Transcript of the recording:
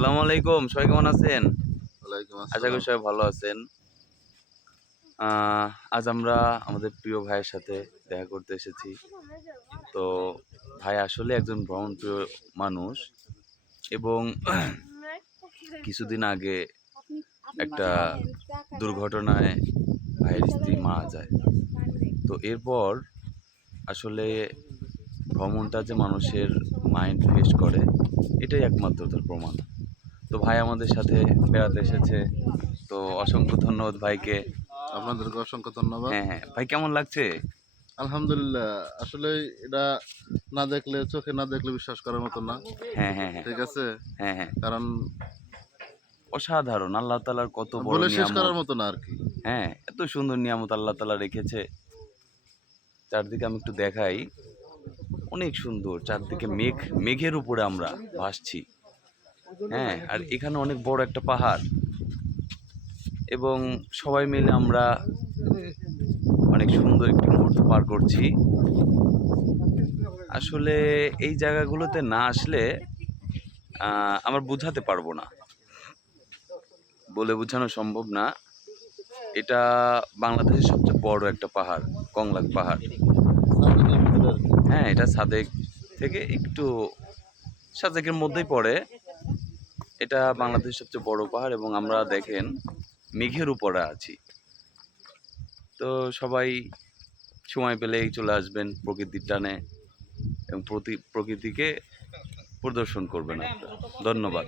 আসসালামু আলাইকুম, সবাই কেমন আছেন? ওয়ালাইকুম আশা করি আসসালাম। সবাই ভালো আছেন। আজ আমরা আমাদের প্রিয় ভাইয়ের সাথে দেখা করতে এসেছি। তো ভাই আসলে একজন ভ্রমণপ্রিয় মানুষ এবং কিছুদিন আগে একটা দুর্ঘটনায় ভাইয়ের স্ত্রী মারা যায়। তো এরপর আসলে ভ্রমণটা যে মানুষের মাইন্ড ফ্রেশ করে, এটাই একমাত্র তার প্রমাণ। তো ভাই আমাদের সাথে বেড়াতে এসেছে। তো অসংখ্য ধন্যবাদ ভাইকে। আপনাদেরকে অসংখ্য ধন্যবাদ। হ্যাঁ, হ্যাঁ। ভাই কেমন লাগছে? আলহামদুলিল্লাহ। আসলে এটা না দেখলে, চোখে না দেখলে বিশ্বাস করার মতো না। হ্যাঁ, হ্যাঁ, হ্যাঁ। ঠিক আছে? হ্যাঁ, হ্যাঁ। কারণ অসাধারণ আল্লাহ তাআলার কত বড় বলে শেষ নিয়ামত। করার মতো না আরকি। হ্যাঁ, এত সুন্দর নিয়ামত আল্লাহ তাআলা রেখেছে। চারদিকে আমি একটু দেখাই। অনেক সুন্দর। চারদিকে মেঘের উপরে আমরা ভাসছি। হ্যাঁ, আর এখানে অনেক বড় একটা পাহাড় এবং সবাই মিলে আমরা অনেক সুন্দর একটি মুহূর্ত পার করছি। আসলে এই জায়গাগুলোতে না আসলে আমরা বুঝাতে পারবো না। বলে বোঝানো সম্ভব না। এটা বাংলাদেশের সবচেয়ে বড় একটা পাহাড়, কংলাক পাহাড়। সাদেকের ভিতরে আরকি। হ্যাঁ, এটা সাদেক থেকে একটু সাদেকের মধ্যেই পড়ে। এটা বাংলাদেশের সবচেয়ে বড় পাহাড় এবং আমরা দেখেন মেঘের উপরে আছি। তো সবাই সময় পেলেই চলে আসবেন প্রকৃতির টানে এবং প্রকৃতিকে পরিদর্শন করবেন আপনারা। ধন্যবাদ।